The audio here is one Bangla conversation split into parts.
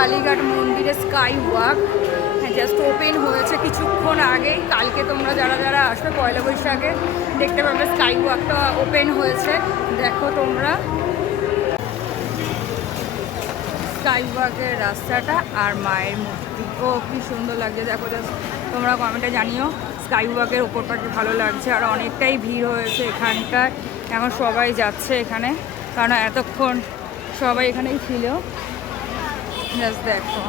কালীঘাট মন্দিরে স্কাই ওয়াক জাস্ট ওপেন হয়েছে কিছুক্ষণ আগেই। কালকে তোমরা যারা যারা আসবে পয়লা বৈশাখে দেখতে পাবে স্কাই ওয়াকটা ওপেন হয়েছে। দেখো তোমরা স্কাই ওয়াকের রাস্তাটা আর মায়ের মূর্তি, ও কি সুন্দর লাগছে দেখো। জাস্ট তোমরা কমেন্টে জানিও স্কাই ওয়াকের ওপর পাশে ভালো লাগছে। আর অনেকটাই ভিড় হয়েছে এখানটায়, এখন সবাই যাচ্ছে এখানে, কারণ এতক্ষণ সবাই এখানেই ছিল। জাস্ট দেখো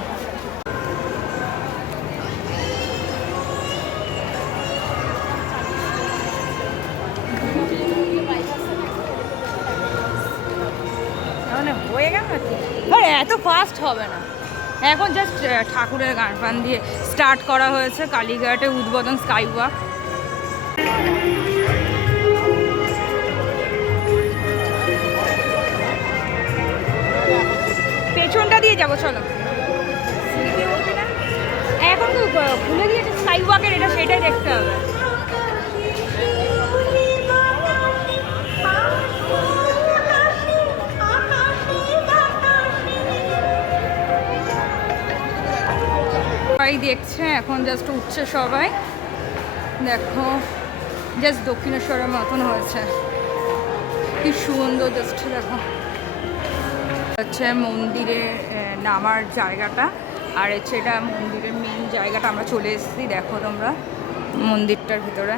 মানে হয়ে গেল নাকি, এত ফাস্ট হবে না। এখন জাস্ট ঠাকুরের গান ফান দিয়ে স্টার্ট করা হয়েছে কালীঘাটে উদ্বোধন স্কাই ওয়াক। পেছনটা দিয়ে যাবো চলো। এখন তো খুলে দিয়েছে স্কাই ওয়াকের, এটা সেটাই দেখতে হবে। সবাই দেখছে এখন, জাস্ট উঠছে সবাই। দেখো জাস্ট দক্ষিণেশ্বরের মতন হয়েছে, কি সুন্দর। জাস্ট দেখো হচ্ছে মন্দিরে নামার জায়গাটা, আর হচ্ছে এটা মন্দিরের মেন জায়গাটা। আমরা চলে এসেছি, দেখো তোমরা মন্দিরটার ভিতরে।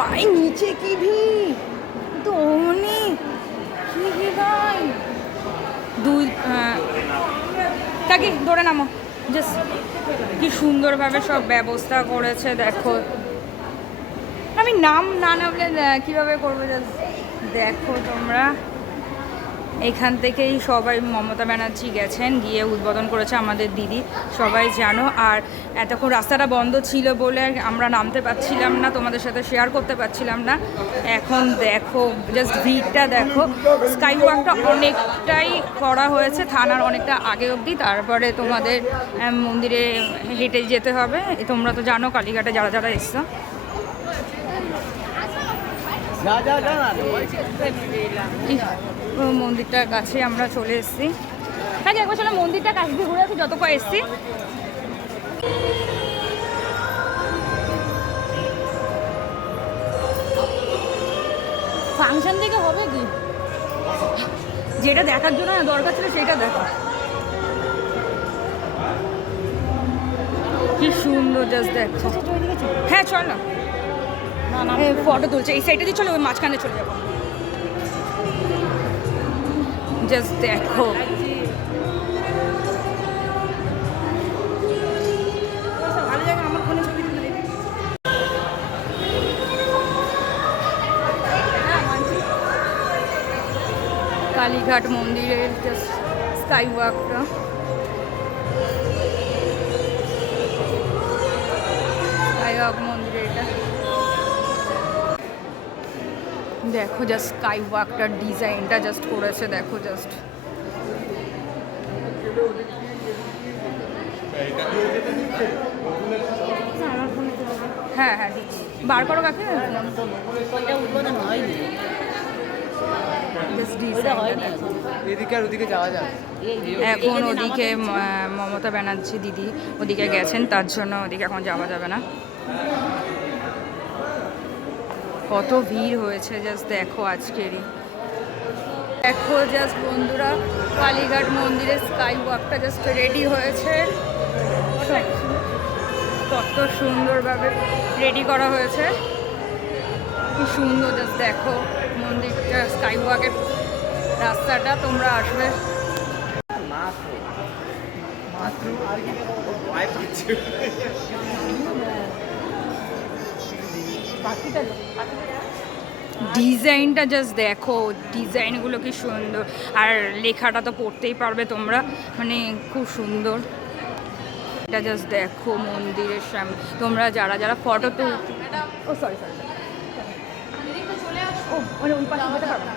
ভাই নিচে কি ভিড়, তো অনেক কি ভাই, দুই তাকে ধরে নামো। জাস্ট কি সুন্দরভাবে সব ব্যবস্থা করেছে দেখো। আমি নাম না নামলে কীভাবে করবো। জাস্ট দেখো তোমরা, এখান থেকেই সবাই মমতা ব্যানার্জি গেছেন, গিয়ে উদ্বোধন করেছে আমাদের দিদি, সবাই জানো। আর এতক্ষণ রাস্তাটা বন্ধ ছিল বলে আমরা নামতে পারছিলাম না, তোমাদের সাথে শেয়ার করতে পারছিলাম না। এখন দেখো জাস্ট ভিড়টা দেখো। স্কাই ওয়াকটা অনেকটাই করা হয়েছে থানার অনেকটা আগে অবধি, তারপরে তোমাদের মন্দিরে হেঁটে যেতে হবে। তোমরা তো জানো কালীঘাটে যারা যারা এসছো। মন্দিরটার কাছে আমরা চলে এসেছি। তাকে একবার চলো মন্দিরটা কাছ দিয়ে ঘুরে আসি যতক্ষণ এসছি। ফাংশন থেকে হবে কি, যেটা দেখার জন্য দরকার ছিল সেটা দেখো। কি সুন্দর জাস্ট দেখো। হ্যাঁ চলো ফটো তুলছে, এই সাইডে দিয়ে চলো, ওই মাঝখানে চলে যাবো। জাস্ট দেখো কালীঘাট মন্দিরের জাস্ট স্কাই ওয়াকটা। স্কাই ওয়াক মন্দিরে এটা দেখো, জাস্ট স্কাই ওয়াকটার ডিজাইনটা জাস্ট করেছে দেখো। জাস্ট হ্যাঁ হ্যাঁ বার করো কাকে। এখন ওদিকে মমতা ব্যানার্জি দিদি ওদিকে গেছেন, তার জন্য ওদিকে এখন যাওয়া যাবে না। কত ভিড় হয়েছে জাস্ট দেখো আজকেরই। দেখো জাস্ট বন্ধুরা, কালীঘাট মন্দিরের স্কাই ওয়াকটা জাস্ট রেডি হয়েছে, কত সুন্দরভাবে রেডি করা হয়েছে, কি সুন্দর। জাস্ট দেখো মন্দিরটা, স্কাই ওয়াকের রাস্তাটা। তোমরা আসবে ডিজাইনটা জাস্ট দেখো, ডিজাইনগুলো কি সুন্দর। আর লেখাটা তো পড়তেই পারবে তোমরা, মানে খুব সুন্দর। এটা জাস্ট দেখো মন্দিরের সামনে তোমরা যারা যারা ফটো তো ও সরি সরি ও মানে ওই পাশে যেতে পারবে না।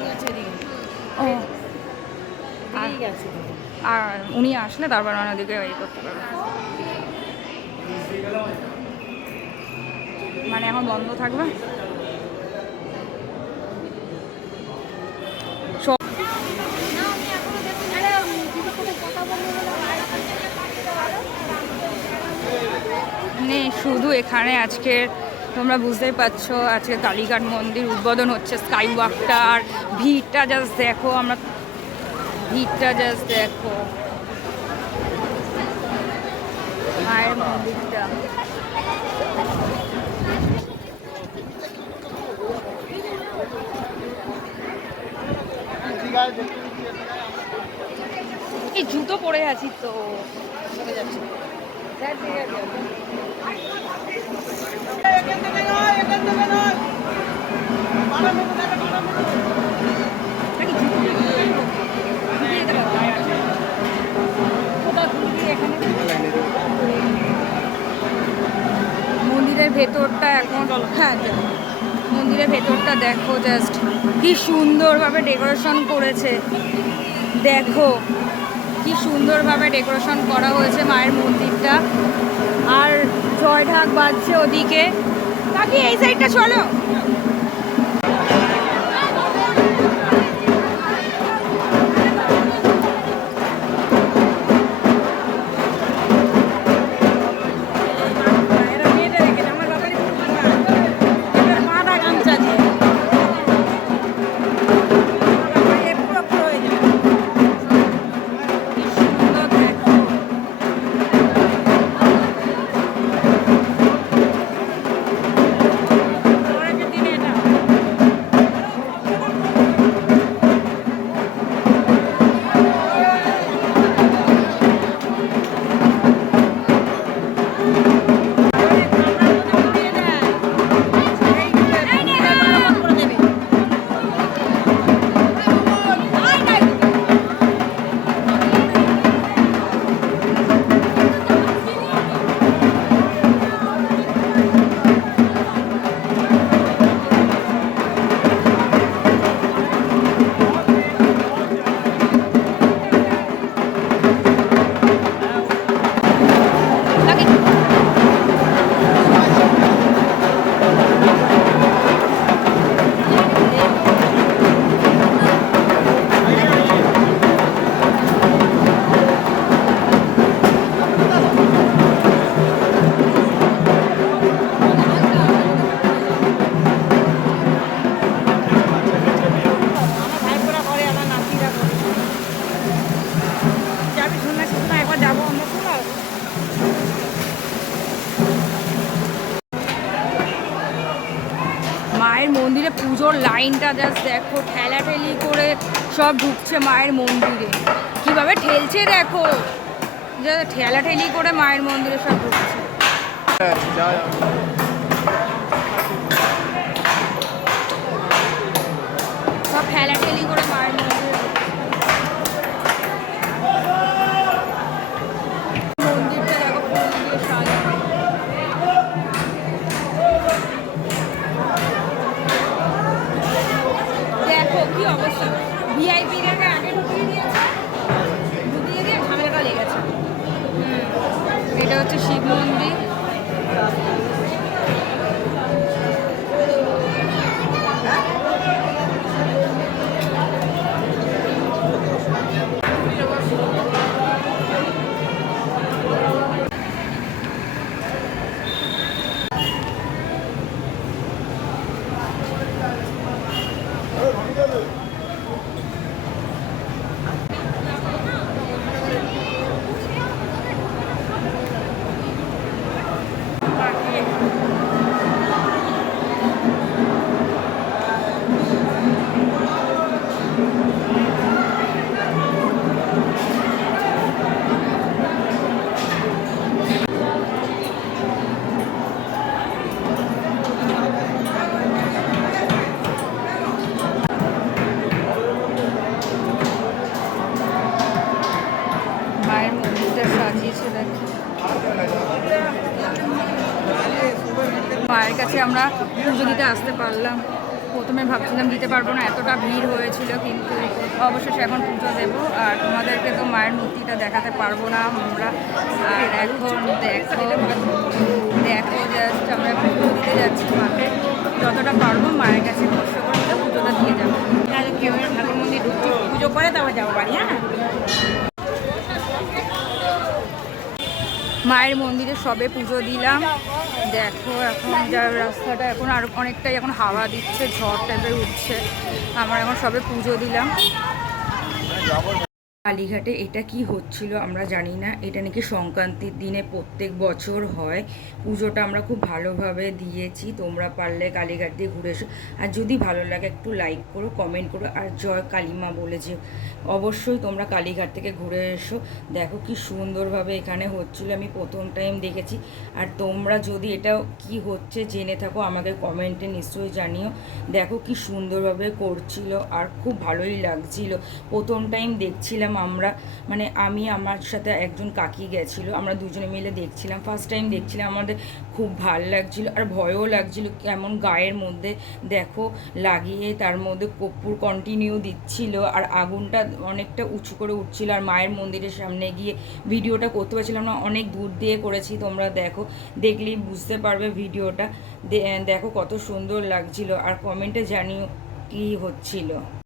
ও আর উনি আসলে তারপর ওদিকে এই করতে পারবে। মানে এখন বন্ধ থাকবে। শুধু এখানে আজকে তোমরা বুঝতেই পারছো আজকে কালীঘাট মন্দির উদ্বোধন হচ্ছে, স্কাই ওয়াকটা। আর ভিড়টা জাস্ট দেখো, আমরা ভিড়টা জাস্ট দেখো, মায়ের মন্দিরটা। এই জুতো পরে আছি তো যাচ্ছি। মন্দিরের ভেতরটা এখন, হ্যাঁ মন্দিরের ভেতরটা দেখো জাস্ট কি সুন্দরভাবে ডেকোরেশন করেছে। দেখো কি সুন্দরভাবে ডেকোরেশন করা হয়েছে মায়ের মন্দিরটা। আর জয় ঢাক বাজছে ওদিকে। কাকি এই সাইডটা চলো। মায়ের মন্দিরে পুজোর লাইনটা জাস্ট দেখো, ঠেলাঠেলি করে সব ঢুকছে মায়ের মন্দিরে। কিভাবে ঠেলছে দেখো, ঠেলাঠেলি করে মায়ের মন্দিরে সব ঢুকছে। সব ঠেলাঠেলি করে মায়ের মন্দিরে মন্দিরটা দেখো ফুল দিয়ে সাজানো। দেখো কি অবস্থা, ভিআইপি রেখে আগে ঢুকিয়ে দিয়েছে, ঢুকিয়ে দিয়ে ঝামেলাটা লেগেছে। এটা হচ্ছে শিব মন্দির। মায়ের মন্দিরটা সাজিয়েছে দেখো। মায়ের কাছে আমরা পুজো দিতে আসতে পারলাম। প্রথমে ভাবছিলাম দিতে পারবো না, এতটা ভিড় হয়েছিল, কিন্তু অবশেষে এখন পুজো দেবো। আর তোমাদেরকে তো মায়ের মূর্তিটা দেখাতে পারবো না আমরা। আর এখন দেখো দেখো জাস্ট আমরা পুজো দিতে যাচ্ছি মাকে। যতটা পারবো মায়ের কাছে কষ্ট করে পুজোটা দিয়ে যাবো। তাহলে কেউ ঠাকুর মন্দির ঢুকছি, পুজো করে তারপর যাবো বাড়ি। হ্যাঁ, মায়ের মন্দিরে সবে পুজো দিলাম। দেখো এখন যা রাস্তাটা এখন আর অনেকটাই এখন হাওয়া দিচ্ছে, ঝড় টাইপের উঠছে। আমরা এখন সবে পুজো দিলাম কালীঘাটে। এটা কি হচ্ছিল আমরা জানি না, এটা নাকি সংক্রান্তির দিনে প্রত্যেক বছর হয়। পুজোটা আমরা খুব ভালোভাবে দিয়েছি, তোমরা পারলে কালীঘাট দিয়ে ঘুরে এসো। আর যদি ভালো লাগে একটু লাইক করো, কমেন্ট করো, আর জয় কালীমা বলে যে অবশ্যই তোমরা কালীঘাট থেকে ঘুরে এসো। দেখো কি সুন্দরভাবে এখানে হচ্ছিল, আমি প্রথম টাইম দেখেছি। আর তোমরা যদি এটা কি হচ্ছে জেনে থাকো আমাকে কমেন্টে নিশ্চয়ই জানিও। দেখো কি সুন্দরভাবে করছিল আর খুব ভালোই লাগছিল। প্রথম টাইম দেখছিলাম আমরা, মানে আমি, আমার সাথে একজন কাকি গেছিলো, আমরা দুজনে মিলে দেখছিলাম। ফার্স্ট টাইম দেখছিলাম, আমাদের খুব ভাল লাগছিলো আর ভয়ও লাগছিলো কেমন গায়ের মধ্যে দেখো লাগিয়ে তার মধ্যে কর্পূর কন্টিনিউ দিচ্ছিল আর আগুনটা অনেকটা উঁচু করে উঠছিল। আর মায়ের মন্দিরের সামনে গিয়ে ভিডিওটা করতে পারছিলাম না, অনেক দূর দিয়ে করেছি। তোমরা দেখো, দেখলেই বুঝতে পারবে ভিডিওটা। দেখো কত সুন্দর লাগছিল। আর কমেন্টে জানিও কী হচ্ছিল।